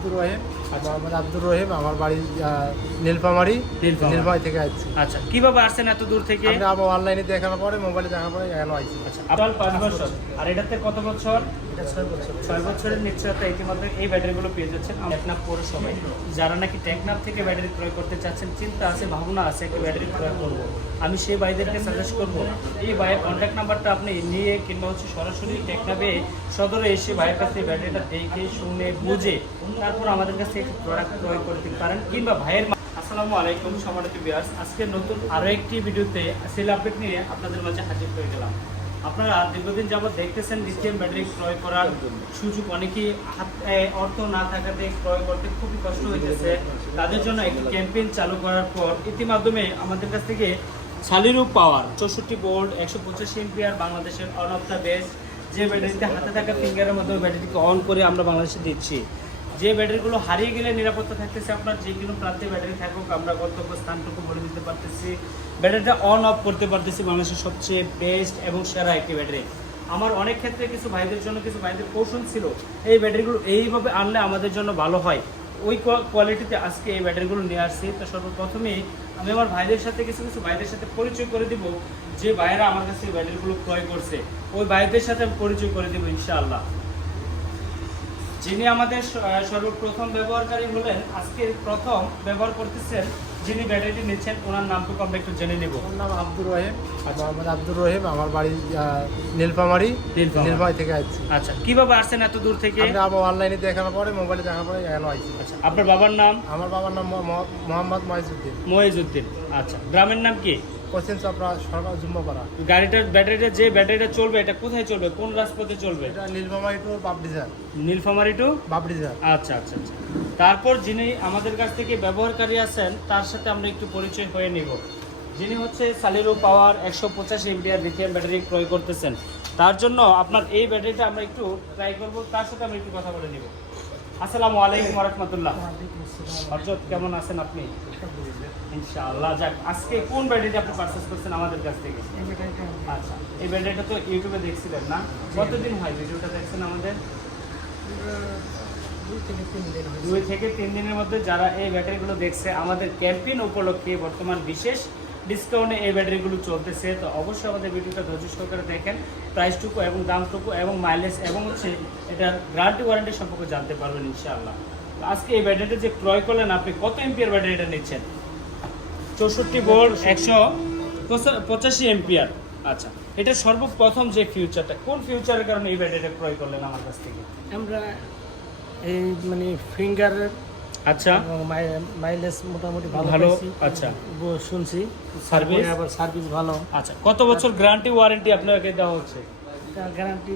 আব্দুর রহিম। মোহাম্মদ আব্দুর রহিম। আমার বাড়ি নীলফামারী থেকে আসছি। আচ্ছা, কিভাবে আসছেন এত দূর থেকে? আমরা আবার অনলাইনে দেখার পরে, মোবাইলে দেখার পরে এখানে আসছি। আচ্ছা, আপনার 5 বছর। আর এটাতে কত বছর? এটা 6 বছর। 6 বছরের নিশ্চয়তা ইতিমধ্যে এই ব্যাটারিগুলো পেয়ে যাচ্ছেন টেকনাফ পৌরসভায়। যারা নাকি টেকনাফ থেকে ব্যাটারি ক্রয় করতে চাচ্ছেন, চিন্তা আছে, ভাবনা আছে একটা ব্যাটারি ক্রয় করবো, আমি সেই ভাইদেরকে সাজেস্ট করবো এই ভাইয়ের কন্ট্যাক্ট নাম্বারটা আপনি নিয়ে কিংবা সরাসরি টেকনাফে সদরে এসে ভাইয়ের কাছে ব্যাটারিটা দেখে শুনে বুঝে তারপর আমাদের কাছে একটি প্রোডাক্ট ক্রয় করতে পারেন। কিংবা ভাইয়ের আসসালামু আলাইকুম সম্মানিত ভিউয়ার্স, আজকে নতুন আরও একটি ভিডিওতে সেল আপডেট নিয়ে আপনাদের মাঝে হাজির হয়ে গেলাম। আপনারা দীর্ঘদিন যাবৎ দেখতেছেন লিথিয়াম ব্যাটারি ক্রয় করার সুযোগ অনেকেই অর্থ না থাকাতে ক্রয় করতে খুবই কষ্ট হইতেছে। তাদের জন্য একটি ক্যাম্পেইন চালু করার পর ইতিমাধ্যমে আমাদের কাছ থেকে সালিরু পাওয়ার 64 ভোল্ট 125 এম্পিয়ার বাংলাদেশের অন অফ দ্য বেস্ট যে ব্যাটারিতে হাতে থাকা ফিঙ্গারের মাধ্যমে ব্যাটারিকে অন করে আমরা বাংলাদেশে দিচ্ছি। যে ব্যাটারিগুলো হারিয়ে গেলে নিরাপত্তা থাকতেছে, আপনার যে কোনো প্রান্তে ব্যাটারি থাকুক আমরা গন্তব্য স্থানটুকু বলে দিতে পারতেছি, ব্যাটারিটা অন অফ করতে পারতেছি। বাংলাদেশের সবচেয়ে বেস্ট এবং সেরা একটি ব্যাটারি। আমার অনেক ক্ষেত্রে কিছু ভাইদের জন্য কিছু ভাইদের কৌশল ছিল এই ব্যাটারিগুলো এইভাবে আনলে আমাদের জন্য ভালো হয়, ওই কোয়ালিটিতে আজকে এই ব্যাটারিগুলো নিয়ে আসছি। তো সর্বপ্রথমেই আমি আমার ভাইদের সাথে কিছু ভাইদের সাথে পরিচয় করে দিব, যে ভাইয়েরা আমার কাছে এই ব্যাটারিগুলো ক্রয় করছে ওই ভাইদের সাথে আমি পরিচয় করে দেবো ইনশাআল্লাহ। যিনি আমাদের সর্বপ্রথম ব্যবহারকারী হলেন, আজকে প্রথম ব্যবহার করতেছেন যিনি ব্যাটারিটি নিচ্ছেন, ওনার নামটুকু আমরা একটু জেনে নেব। আমার নাম আব্দুর রহিম। মোহাম্মদ আব্দুর রহিম। আমার বাড়ি নীলফামারী থেকে আসছি। আচ্ছা, কিভাবে আসছেন এত দূর থেকে? আমরা আবার অনলাইনে দেখার পরে, মোবাইলে দেখার পরে এখানে আসছি। আচ্ছা, আপনার বাবার নাম? আমার বাবার নাম মোহাম্মদ মহিজউদ্দিন। মহিজউদ্দিন। আচ্ছা, গ্রামের নাম কি? পশ্চিম চাপড়া সরকার জুম্মাপাড়া। গাড়িটার যে ব্যাটারিটা চলবে এটা কোথায় চলবে, কোন রাজপথে চলবে? এটা নীলফামারী টু বাবডিজার। নীলফামারী টু বাবডিজার। আচ্ছা আচ্ছা আচ্ছা। তারপর যিনি আমাদের কাছ থেকে ব্যবহারকারী আছেন তার সাথে আমরা একটু পরিচয় হয়ে নিব। যিনি হচ্ছে সালিরু পাওয়ার 125 এম্পিয়ার লিথিয়াম ব্যাটারি ক্রয় করতেছেন, তার জন্য আপনার এই ব্যাটারিটা আমরা একটু ট্রাই করব, তার সাথে আমরা একটু কথা বলে নিব। আসসালামু আলাইকুম ওয়া রাহমাতুল্লাহ। হযরত কেমন আছেন আপনি? ইনশাআল্লাহ। যাক, আজকে কোন ব্যাটারিটা আপনি পারচেজ করছেন আমাদের কাছ থেকে? আচ্ছা, এই ব্যাটারিটা তো ইউটিউবে দেখছিলেন না? কতদিন হয় ভিডিওটা দেখছেন আমাদের? 2 থেকে 3 দিনের মধ্যে যারা এই ব্যাটারিগুলো দেখছে, আমাদের ক্যাম্পেইন উপলক্ষে বর্তমান বিশেষ ডিসকাউন্টে এই ব্যাটারিগুলো চলতেছে। তো অবশ্যই আমাদের ভিডিওটা ধৈর্য সহকারে দেখেন, প্রাইসটুকু এবং দামটুকু এবং মাইলেজ এবং হচ্ছে এটার গ্যারান্টি ওয়ারেন্টি সম্পর্কে জানতে পারবেন ইনশাআল্লাহ। তো আজকে এই ব্যাটারিটা যে ক্রয় করলেন, আপনি কত এম্পিয়ার ব্যাটারিটা নিচ্ছেন? 64 ভোল্ট 185 এম্পিয়ার। আচ্ছা, এটা সর্বপ্রথম যে ফিউচারটা, কোন ফিউচারের কারণে এই ব্যাটারিটা ক্রয় করলেন আমার কাছ থেকে? আমরা এই মানে ফিঙ্গার, আচ্ছা, মাইলেজ মোটামুটি ভালো। পাইছি। আচ্ছা, শুনছি সার্ভিস? আবার সার্ভিস ভালো। আচ্ছা, কত বছর গ্যারান্টি ওয়ারেন্টি আপনাকে দেওয়া হচ্ছে? গ্যারান্টি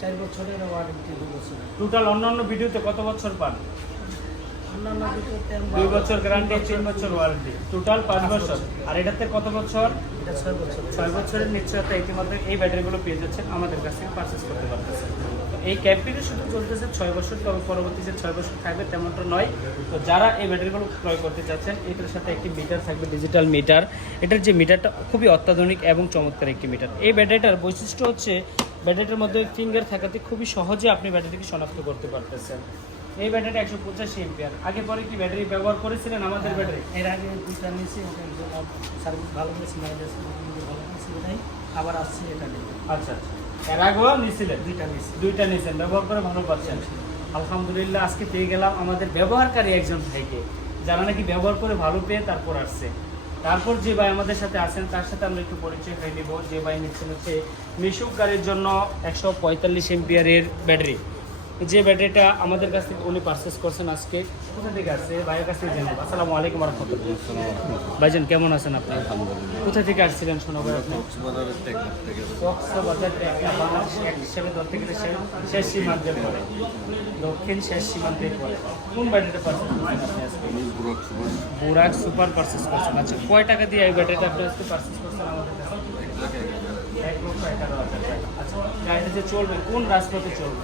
4 বছরের, ওয়ারেন্টি 2 বছর। টোটাল অন্যান্য ভিডিওতে কত বছর পান? অন্যান্য ভিডিওতে 2 বছর গ্যারান্টি, 3 বছর ওয়ারেন্টি, টোটাল 5 বছর। আর এটাতে কত বছর? এটা 6 বছর। 6 বছরের নিশ্চয়তা ইতিমধ্যে এই ব্যাটারিগুলো পেয়ে যাচ্ছেন, আমাদের কাছে পারচেস করতে পারতেছেন। এই ক্যাম্পেইনে শুধু চলতেছে 6 বছর, তবে পরবর্তী যে 6 বছর থাকবে তেমনটা নয়। তো যারা এই ব্যাটারিগুলো ক্রয় করতে চাচ্ছেন, এটার সাথে একটি মিটার থাকবে, ডিজিটাল মিটার। এটার যে মিটারটা খুবই অত্যাধুনিক এবং চমৎকার একটি মিটার। এই ব্যাটারিটার বৈশিষ্ট্য হচ্ছে ব্যাটারিটার মধ্যে ফিঙ্গার থাকাতে খুবই সহজে আপনি ব্যাটারিকে শনাক্ত করতে পারতেছেন। এই ব্যাটারিটা 185 এম্পিয়ার। আগে পরে কি ব্যাটারি ব্যবহার করেছিলেন আমাদের ব্যাটারি? এর আগে 2টা নিয়েছি, সার্ভিস ভালো পেয়েছি, মাইলেজ ভালো পেয়েছি, এটাই আবার আসছি এটা নিয়ে। আচ্ছা আচ্ছা, এর আগেও নিয়েছিলেন? 2টা নিয়েছি। 2টা নিয়েছেন, ব্যবহার করে ভালো পাচ্ছেন? আলহামদুলিল্লাহ। আজকে পেয়ে গেলাম আমাদের ব্যবহারকারী একজন ভাইকে, যারা নাকি ব্যবহার করে ভালো পেয়ে তারপর আসছে। তারপর যে ভাই আমাদের সাথে আছেন তার সাথে আমরা একটু পরিচয় হয়ে নিব। যে ভাই নিচ্ছেন হচ্ছে মিশুক গাড়ির জন্য 145 এম্পিয়ারের ব্যাটারি। যে ব্যাটারিটা আমাদের কাছ থেকে উনি পারচেস করছেন আজকে। কোথা থেকে আসছে ভাইয়ের কাছ থেকে জানবো। আসসালামু আলাইকুম ওয়া রাহমাতুল্লাহ। ভাইজান কেমন আছেন আপনি? কোথা থেকে আসছিলেন শোনা ভাই? আপনি কক্সবাজার টেকনাফ, বাংলাদেশ হিসেবে ধর থেকে শেষ সীমান্তের পরে, দক্ষিণ শেষ সীমান্তের পরে। কোন ব্যাটারিটা পারচেস করছেন আপনি আজকে? বুরাক সুপার পারচেস করছেন। আচ্ছা, কয় টাকা দিয়ে এই ব্যাটারিটা আপনি আজকে পারচেস করছেন আমাদের কাছে? 1,11,000 টাকা। আচ্ছা, গাড়িটা যে চলবে কোন রাজপথে চলবে?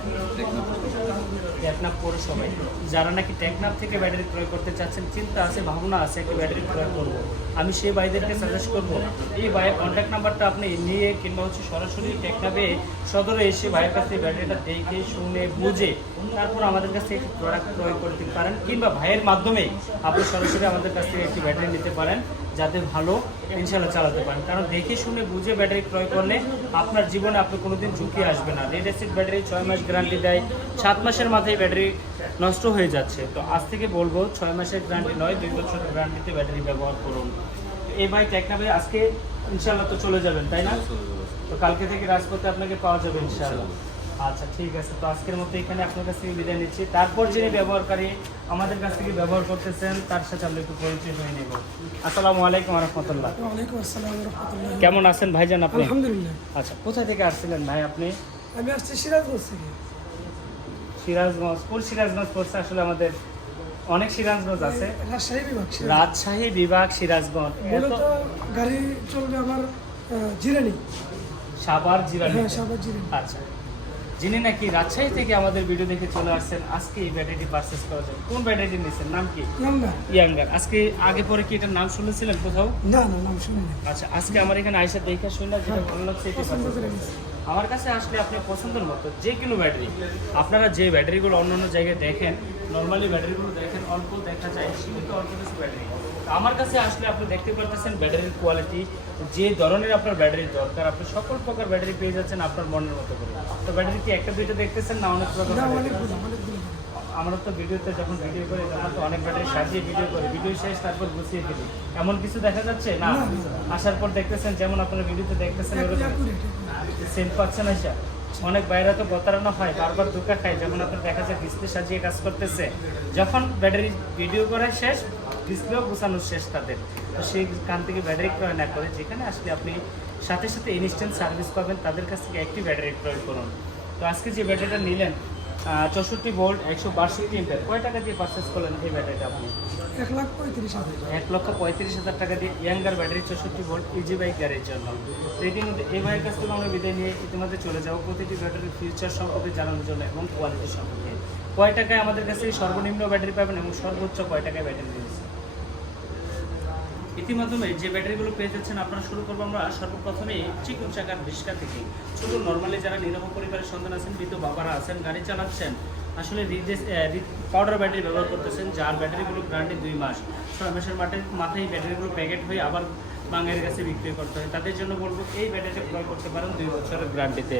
টেকনাফ পৌরসভায়। যারা নাকি টেকনাফ থেকে ব্যাটারি ক্রয় করতে চাচ্ছেন, চিন্তা আছে, ভাবনা আছে একটা ব্যাটারি ক্রয় করবো, আমি সেই ভাইদেরকে সাজেস্ট করবো এই ভাইয়ের কন্ট্যাক্ট নাম্বারটা আপনি নিয়ে কিংবা সরাসরি টেকনাফে সদরে এসে ভাইয়ের কাছে ব্যাটারিটা দেখে শুনে বুঝে তারপর আমাদের কাছ থেকে একটি প্রোডাক্ট ক্রয় করতে পারেন, কিংবা ভাইয়ের মাধ্যমে আপনি সরাসরি আমাদের কাছ থেকে একটি ব্যাটারি নিতে পারেন, যাতে ভালো ইনশাল্লাহ চালাতে পারেন। কারণ দেখে শুনে বুঝে ব্যাটারি ক্রয় করলে আপনার জীবনে আপনি কোনোদিন ঝুঁকি আসবে না। রেড অ্যাসিড ব্যাটারি 6 মাস গ্যারান্টি দেয়, 7 মাসের মাথায় ব্যাটারি নষ্ট হয়ে যাচ্ছে। তো আজ থেকে বলবো 6 মাসের গ্যারান্টি নয়, 2 বছরের গ্যারান্টিতে ব্যাটারি ব্যবহার করুন। এই ভাই টেকনাফে আজকে ইনশাল্লাহ তো চলে যাবেন, তাই না? তো কালকে থেকে রাজপথে আপনাকে পাওয়া যাবে ইনশাল্লাহ। আচ্ছা ঠিক আছে, তো আজকের মতো এখানে আপনার কাছ থেকে বিদায় নিচ্ছি। তারপর যিনি ব্যবহারকারী আমাদের কাছ থেকে ব্যবহার করতেছেন তার সাথে আমরা একটু পরিচয় হয়ে নেব। আসসালামু আলাইকুম রহমতুল্লাহ। ওয়ালাইকুম আসসালাম রাহমাতুল্লাহ। কেমন আছেন ভাইজান আপনি? আলহামদুলিল্লাহ। আচ্ছা, কোথায় থেকে আসছিলেন ভাই আপনি? আমি আসছি সিরাজগঞ্জ থেকে। সিরাজগঞ্জ, কোন সিরাজগঞ্জ পড়ছে? আসলে আমাদের অনেক সিরাজগঞ্জ আছে। রাজশাহী বিভাগ। রাজশাহী বিভাগ সিরাজগঞ্জ। মূলত গাড়ি চলবে আমার জিরানি। সাভার জিরানি। হ্যাঁ, সাভার জিরানি। আচ্ছা, যিনি নাকি রাজশাহী থেকে আমাদের ভিডিও দেখে চলে আসছেন, আজকে এই ব্যাটারিটি পারচেস করা যায়। কোন ব্যাটারিটি নিয়েছেন, নাম কি? ইয়াঙ্গার। আজকে আগে পরে কি এটার নাম শুনেছিলেন কোথাও? না না, নাম শুনিনি। আচ্ছা, আজকে আমার এখানে আইসা দেখা শুনলে যেটা ভালো লাগছে এটা পছন্দ purchase করে করছেন। নিয়েছি। আমার কাছে আসলে আপনি পছন্দের মতো যে কোনো ব্যাটারি, আপনারা যে ব্যাটারিগুলো অন্যান্য জায়গায় দেখেন, নর্মালি ব্যাটারিগুলো দেখেন অল্প দেখা যায়, সীমিত অল্প কিছু ব্যাটারি। আমার কাছে আসলে আপনি দেখতে পাচ্ছেন ব্যাটারির কোয়ালিটি, যে ধরনের আপনার ব্যাটারি দরকার, আপনি সকল প্রকার ব্যাটারি পেয়ে যাচ্ছেন আপনার মনের মতো করে। তো ব্যাটারি কি একটা দুইটা দেখতেছেন না অনেক প্রকার? না, অনেকগুলো অনেকগুলো। আমরা তো ভিডিওতে যখন ভিডিও করি তখন তো অনেক ব্যাটারি সাজিয়ে ভিডিও করি, ভিডিও শেষ তারপর গুছিয়ে ফেলি। এমন কিছু দেখা যাচ্ছে না? আসার পর দেখতেছেন যেমন আপনারা ভিডিওতে দেখতেছেন সেন্ট পাচ্ছেন আইসা। অনেক বাইরে তো প্রতারণা হয়, বারবার ধোকা খায়, যেমন আপনার দেখা যায় ডিসপ্লে সাজিয়ে কাজ করতেছে, যখন ব্যাটারি ভিডিও করা শেষ ডিসপ্লেও গোছানো শেষ তাদের। তো সেই কান থেকে ব্যাটারি ক্রয় না করে যেখানে আসলে আপনি সাথে সাথে ইনস্ট্যান্ট সার্ভিস পাবেন, তাদের কাছ থেকে একটি ব্যাটারি ক্রয় করুন। তো আজকে যে ব্যাটারিটা নিলেন 64 ভোল্ট 162 এম্পিয়ার, কয় টাকা দিয়ে পারচেস করলেন এই ব্যাটারিটা আপনি? 1,35,000। 1,35,000 টাকা দিয়ে younger battery 64 volt easy bike গাড়ির জন্য। তো ইতিমধ্যে এই বাইকের কাছ থেকে আমরা বিদায় নিয়ে ইতিমধ্যে চলে যাবো প্রতিটি ব্যাটারির ফিউচার সম্পর্কে জানানোর জন্য এবং কোয়ালিটি সম্পর্কে। কয় টাকায় আমাদের কাছে সর্বনিম্ন ব্যাটারি পাবেন এবং সর্বোচ্চ কয় টাকায় ব্যাটারি দিয়েছে। ইতিমধ্যে যে ব্যাটারিগুলো পেয়ে যাচ্ছেন, আপনারা শুরু করবো আমরা সর্বপ্রথমে চিকন চাকার রিস্কা থেকে। ছোট নর্মালি যারা নিরহ পরিবারের সন্তান আছেন, বৃদ্ধ বাবারা আছেন, গাড়ি চালাচ্ছেন, আসলে পাউডার ব্যাটারি ব্যবহার করতেছেন, যার ব্যাটারিগুলো গ্যারান্টি 2 মাস, 6 মাসের মাথায় ব্যাটারিগুলো প্যাকেট হয়ে আবার বাঙালির কাছে বিক্রি করতে হয়, তাদের জন্য বলবো এই ব্যাটারিটা ক্রয় করতে পারেন 2 বছরের গ্যারান্টিতে।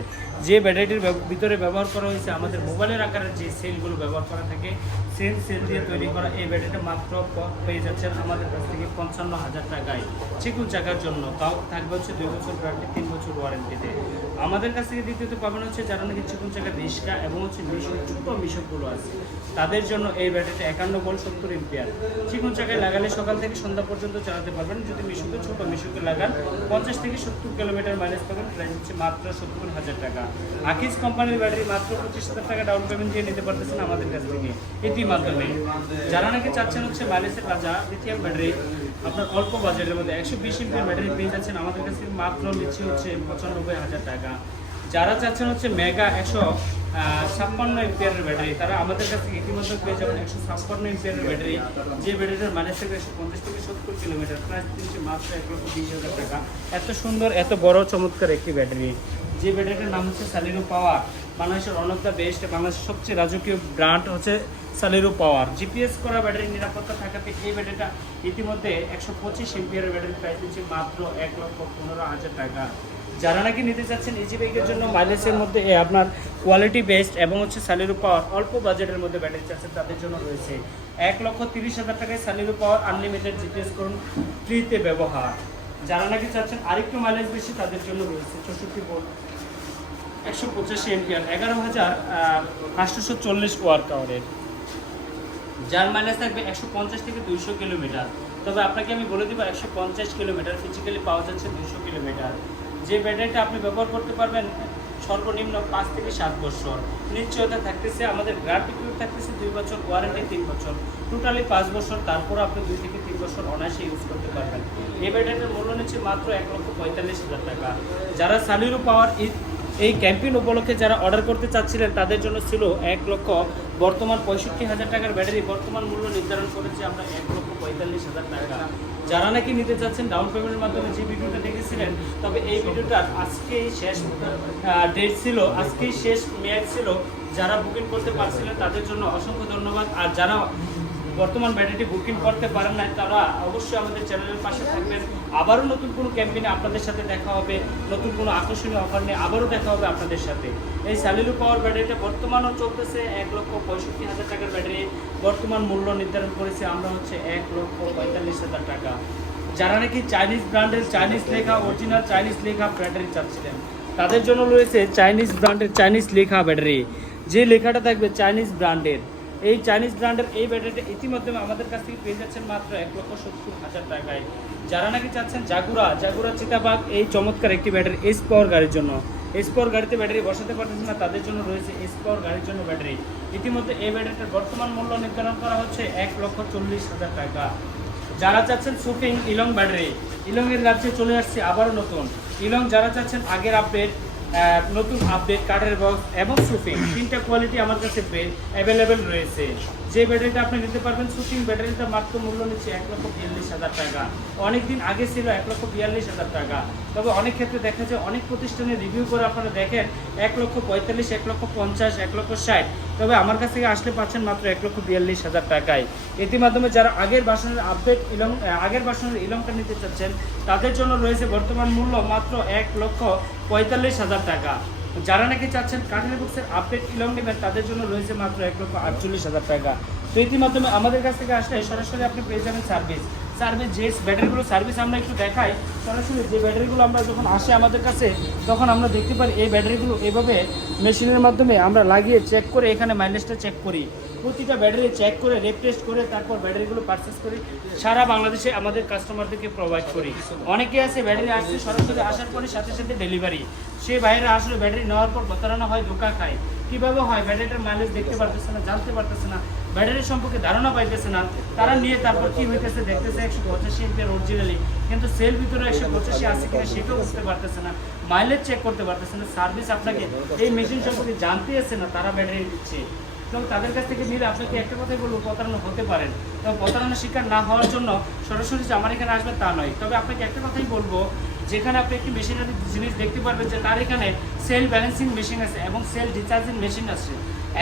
যে ব্যাটারিটির ভিতরে ব্যবহার করা হয়েছে আমাদের মোবাইলের আকারের যে সেলগুলো ব্যবহার করা থাকে, সেল দিয়ে তৈরি করা এই ব্যাটারিটা মাত্র পেয়ে যাচ্ছেন আমাদের কাছ থেকে 55,000 টাকায় চিকুন চাকার জন্য। তাও থাকবে হচ্ছে 2 বছর গ্যারান্টি, 3 বছর ওয়ারেন্টিতে। আমাদের কাছ থেকে দ্বিতীয়ত পাবেন হচ্ছে যারা নাকি চিকুন চাকার রিস্কা এবং হচ্ছে মিশুক, ছোটো মিশুকগুলো আছে, তাদের জন্য এই ব্যাটারিটা 51 ভোল্ট 70 এম্পিয়ার। চিকুন চাকায় লাগালে সকাল থেকে সন্ধ্যা পর্যন্ত চালাতে পারবেন। যদি মিশুকে ছোটো মিশুকে লাগান 50 থেকে 70 কিলোমিটার মাইলেজ পাবেন। প্রাইস হচ্ছে মাত্র 70,000 টাকা। আকিজ কোম্পানির ব্যাটারি মাত্র 25,000 টাকা ডাউন পেমেন্ট দিয়ে নিতে পারতেছেন আমাদের কাছ থেকে এটির মাধ্যমে। যারা নাকি চাচ্ছেন হচ্ছে মাইলেজের রাজা লিথিয়াম ব্যাটারি, আপনার অল্প বাজেটের মধ্যে 120 এমপির ব্যাটারি পেয়ে যাচ্ছেন আমাদের কাছে মাত্র নিচ্ছে হচ্ছে 95,000 টাকা। যারা চাচ্ছেন হচ্ছে মেগা 156 এমপিয়ারের ব্যাটারি, তারা আমাদের কাছ থেকে ইতিমধ্যে পেয়ে যাবেন 156 এমপিয়ারের ব্যাটারি, যে ব্যাটারিটার মাইলেজ থেকে 150 থেকে 70 কিলোমিটার, প্রাইস দিচ্ছে মাত্র 1,20,000 টাকা। এত সুন্দর এত বড় চমৎকার একটি ব্যাটারি, যে ব্যাটারিটার নাম হচ্ছে সালিরো পাওয়ার। বাংলাদেশের অন অফ দ্য বেস্ট, বাংলাদেশের সবচেয়ে রাজকীয় ব্র্যান্ড হচ্ছে সালিরো পাওয়ার। জিপিএস করা ব্যাটারি নিরাপত্তা থাকাতে এই ব্যাটারিটা ইতিমধ্যে 125 এমপিয়ারের ব্যাটারি প্রাইস দিচ্ছে মাত্র 1,15,000 টাকা। যারা নাকি নিতে চাচ্ছেন ইজি বাইকের জন্য মাইলেজের মধ্যে আপনার কোয়ালিটি বেস্ট এবং হচ্ছে সালিরো পাওয়ার অল্প বাজেটের মধ্যে ব্যাটারি চাচ্ছেন, তাদের জন্য রয়েছে 1,30,000 টাকায় সালিরো পাওয়ার আনলিমিটেড জিপিএস করুন ফ্রিতে ব্যবহার। যারা নাকি চাচ্ছেন আরেকটু মাইলেজ বেশি, তাদের জন্য রয়েছে 64 ভোল্ট 185 এমপিয়ার 11,840 ওয়াট আওয়ারের, যার মাইলেজ থাকবে 150 থেকে 200 কিলোমিটার। তবে আপনাকে আমি বলে দিব 150 কিলোমিটার, ফিজিক্যালি পাওয়া যাচ্ছে 200 কিলোমিটার। যে ব্যাটারিটা আপনি ব্যবহার করতে পারবেন সর্বনিম্ন 5 থেকে 7 বছর। নিশ্চয়তা থাকতেছে, আমাদের গ্যারান্টি পিরিয়ড থাকতেছে 2 বছর, ওয়ারেন্টি 3 বছর, টোটালি 5 বছর। তারপর আপনি 2 থেকে 3 বছর অনায়াসে ইউজ করতে পারবেন। এই ব্যাটারিটার মূল্য নিচ্ছে মাত্র 1,45,000 টাকা। যারা সালিরো পাওয়ার এই ক্যাম্পেইন উপলক্ষে যারা অর্ডার করতে চাচ্ছিলেন, তাদের জন্য ছিল 1 লক্ষ, বর্তমান 65,000 টাকার ব্যাটারি বর্তমান মূল্য নির্ধারণ করেছি আমরা 1,45,000 টাকা। যারা নাকি নিতে চাচ্ছেন ডাউন পেমেন্টের মাধ্যমে যে ভিডিওটা দেখেছিলেন, তবে এই ভিডিওটা আজকেই শেষ ডেট ছিল, আজকেই শেষ মেয়াদ ছিল। যারা বুকিং করতে পারছিলেন তাদের জন্য অসংখ্য ধন্যবাদ। আর যারা বর্তমান ব্যাটারিটি বুকিং করতে পারেন না তারা অবশ্যই আমাদের চ্যানেলের পাশে থাকবেন। আবারও নতুন কোনো ক্যাম্পেইনে আপনাদের সাথে দেখা হবে, নতুন কোনো আকর্ষণীয় অফার নিয়ে আবারও দেখা হবে আপনাদের সাথে। এই স্যালুলো পাওয়ার ব্যাটারিটা বর্তমানও চলতেছে 1,65,000 টাকার ব্যাটারি। বর্তমান মূল্য নির্ধারণ করেছি আমরা হচ্ছে 1,45,000 টাকা। যারা নাকি চাইনিজ ব্র্যান্ডের চাইনিজ লেখা অরিজিনাল চাইনিজ লেখা ব্যাটারি চাচ্ছিলেন তাদের জন্য রয়েছে চাইনিজ ব্র্যান্ডের চাইনিজ লেখা ব্যাটারি, যে লেখাটা থাকবে চাইনিজ ব্র্যান্ডের। এই চাইনিজ ব্র্যান্ডের এই ব্যাটারিটা ইতিমধ্যে আমাদের কাছ থেকে পেয়ে যাচ্ছেন মাত্র 1,70,000 টাকায়। যারা নাকি চাচ্ছেন জাগুরা চিতাবাগ এই চমৎকার একটি ব্যাটারি এস পাওয়ার গাড়ির জন্য, এস পাওয়ার গাড়িতে ব্যাটারি বসাতে পারতেছেন না তাদের জন্য রয়েছে এস পাওয়ার গাড়ির জন্য ব্যাটারি। ইতিমধ্যে এই ব্যাটারিটার বর্তমান মূল্য নির্ধারণ করা হচ্ছে 1,40,000 টাকা। যারা চাচ্ছেন সুফিং ইলং ব্যাটারি, ইলংয়ের রাজ্যে চলে আসছে আবারও নতুন ইলং। যারা চাচ্ছেন আগের আপডেট, নতুন আপডেট, কাঠের বক্স এবং সুফিং, তিনটা কোয়ালিটি আমার কাছে অ্যাভেলেবেল রয়েছে। যে ব্যাটারিটা আপনি নিতে পারবেন সুফিং ব্যাটারিটা মাত্র মূল্য নিচ্ছে 1,42,000 টাকা। অনেক দিন আগে ছিল 1,42,000 টাকা, তবে অনেক ক্ষেত্রে দেখা যায় অনেক প্রতিষ্ঠানে রিভিউ করে আপনারা দেখেন 1,45,000, 1,50,000, 1,60,000, তবে আমার কাছ থেকে আসলে পাচ্ছেন মাত্র 1,42,000 টাকায়। এটির মাধ্যমে যারা আগের ভার্সনের আপডেট ইলং, আগের ভার্সনের ইলংটা নিতে চাচ্ছেন তাদের জন্য রয়েছে বর্তমান মূল্য মাত্র 1,45,000 টাকা। যারা নাকি চাচ্ছেন কাঠের বক্সের আপডেট ইলং নেবেন তাদের জন্য রয়েছে মাত্র 1,48,000 টাকা। তো এটির মাধ্যমে আমাদের কাছ থেকে আসলে সরাসরি আপনি পেয়ে যাবেন সার্ভিস। যে ব্যাটারিগুলো সার্ভিস আমরা একটু দেখাই সরাসরি। যে ব্যাটারিগুলো আমরা যখন আসে আমাদের কাছে তখন আমরা দেখতে পারি এই ব্যাটারিগুলো এভাবে মেশিনের মাধ্যমে আমরা লাগিয়ে চেক করে এখানে মাইলেজটা চেক করি, প্রতিটা ব্যাটারি চেক করে রেপ টেস্ট করে তারপর ব্যাটারিগুলো পারচেস করি, সারা বাংলাদেশে আমাদের কাস্টমারদেরকে প্রোভাইড করি। অনেকে আছে ব্যাটারি আসছে সরাসরি আসার পরে সাথে সাথে ডেলিভারি, সে বাইরে আসলে ব্যাটারি নেওয়ার পর প্রতারণা হয়, ধোঁকা খায়। কীভাবে হয়? ব্যাটারিটার মাইলেজ দেখতে পারতেছে না, জানতে পারতেছে না, ব্যাটারি সম্পর্কে ধারণা পাইতেছে না। তারা নিয়ে তারপর কী হইতেছে দেখতেছে 185 এমপিআর অরিজিনালি, কিন্তু সেল ভিতরে 185 আছে কিনা সেটাও বুঝতে পারতেছে না, মাইলেজ চেক করতে পারতেছে না, সার্ভিস আপনাকে এই মেশিন সম্পর্কে জানতে আসে না, তারা ব্যাটারি দিচ্ছে। তো তাদের কাছ থেকে নিলে আপনাকে একটা কথাই বলবো, প্রতারণা হতে পারেন। তবে প্রতারণার শিকার না হওয়ার জন্য সরাসরি যে আমার এখানে আসবে তা নয়। তবে আপনাকে একটা কথাই বলবো, যেখানে আপনি একটি মেশিনারি জিনিস দেখতে পারবেন যে তার এখানে সেল ব্যালেন্সিং মেশিন আছে এবং সেল ডিচার্জিং মেশিন আছে,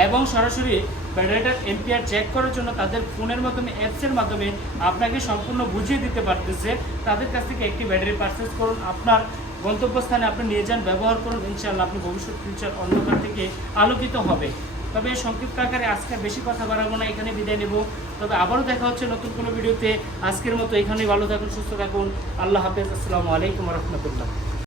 এবং সরাসরি ব্যাটারিটার এমপিআর চেক করার জন্য তাদের ফোনের মাধ্যমে অ্যাপসের মাধ্যমে আপনাকে সম্পূর্ণ বুঝিয়ে দিতে পারতেছে। তাদের কাছ থেকে একটি ব্যাটারি পারচেস করুন, আপনার গন্তব্যস্থানে আপনি নিয়ে যান, ব্যবহার করুন, ইনশাআল্লাহ আপনি ভবিষ্যৎ ফিউচার অন্ধকার থেকে আলোকিত হবে। তবে সংক্ষিপ্ত আকারে আজকে বেশি কথা বাড়াবো না, এখানে বিদায় নেব। তবে আবারও দেখা হচ্ছে নতুন কোনো ভিডিওতে। আজকের মতো এখানেই ভালো থাকুন, সুস্থ থাকুন। আল্লাহ হাফেজ। আসসালামু আলাইকুম রহমতুল্লাহ।